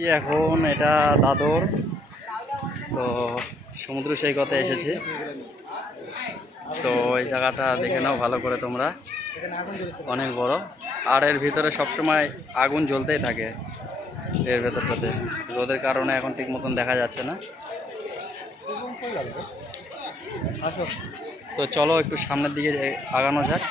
এসেছি এখন, এটা দাদর। তো সমুদ্র সৈকতে এসেছি। তো এই জায়গাটা দেখে নাও ভালো করে তোমরা, অনেক বড়। আর এর ভিতরে সবসময় আগুন জ্বলতেই থাকে এর ভেতরটাতে। রোদের কারণে এখন ঠিক মতন দেখা যাচ্ছে না। তো চলো একটু সামনের দিকে আগানো যাক।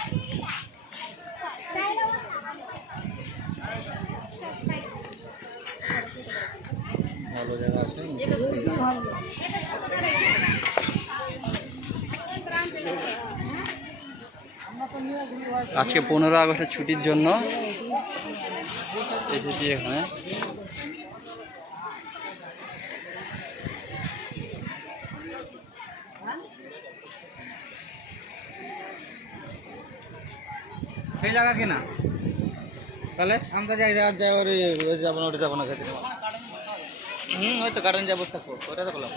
ভালো জায়গা আছে। আজকে 15 আগস্টের ছুটির জন্য এসেছি এখানে। সেই জায়গা কিনা তাহলে আমরা যাই যাই ওই যাবো না, ওটা যাবো না, খেতে হয়তো গার্ডেন যাবো, থাকবো ওটা তো করলাম।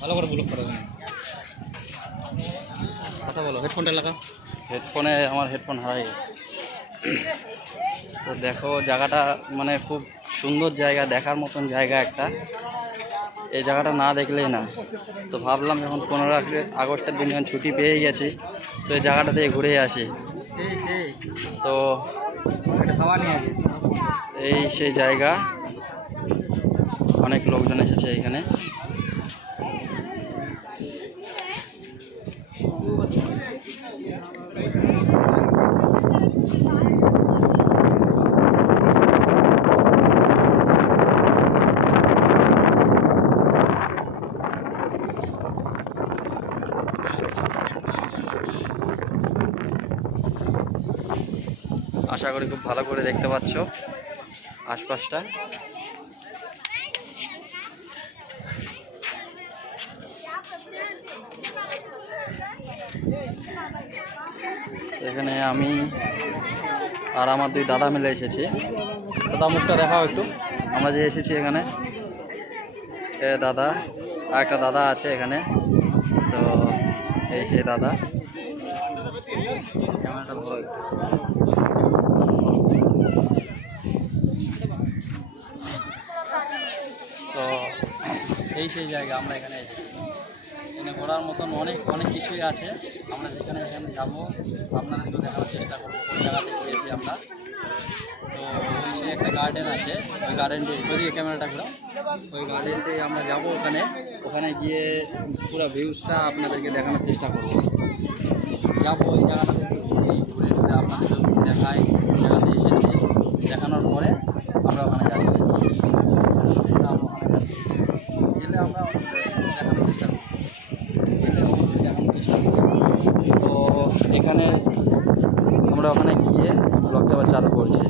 ভালো করে ব্লক করা কথা বলো, হেডফোনটা লাগা। হেডফোনে আমার হেডফোন হারাই গেছে। তো দেখো জায়গাটা মানে খুব সুন্দর জায়গা, দেখার মতন জায়গা একটা। এই জায়গাটা না দেখলেই না। তো ভাবলাম যখন 15 আগস্টের দিন যখন ছুটি পেয়ে গেছি, তো এই জায়গাটা থেকে ঘুরে আসি। তো খাওয়া নিয়ে এই সেই জায়গা, অনেক লোকজন এসেছে এখানে। আশা করি খুব ভালো করে দেখতে পাচ্ছ আশপাশটা। এখানে আমি আর আমার 2 দাদা মিলে এসেছি। দাদা মুখটা দেখাও একটু। আমরা যে এসেছি এখানে, দাদা আর একটা দাদা আছে এখানে। তো এই সেই দাদা। ক্যামেরাটা ভালো একটু। তো এই সেই জায়গা, আমরা এখানে এসেছি। এখানে ঘোরার মতন অনেক অনেক কিছুই আছে। আমরা যেখানে এখানে যাবো আপনাদেরকে দেখানোর চেষ্টা করবো কোন জায়গাতে গিয়েছি আমরা। তো ওই সে একটা গার্ডেন আছে, ওই গার্ডেনটি সরিয়ে ক্যামেরাটা ঘুরাও। ওই গার্ডেনটি আমরা যাবো, ওখানে গিয়ে পুরো ভিউজটা আপনাদেরকে দেখানোর চেষ্টা করবো। যাবো ওই জায়গাটাতে ঘুরে ঘুরে আপনাদের দেখাই, জায়গাতে এসেছি। দেখানোর পরে আমরা ওখানে যাচ্ছি। গেলে আমরা দেখানোর চেষ্টা করবো, দেখানোর চেষ্টা করবো। তো এখানে আমরা ওখানে গিয়ে ব্লগটা আবার চালু করছি।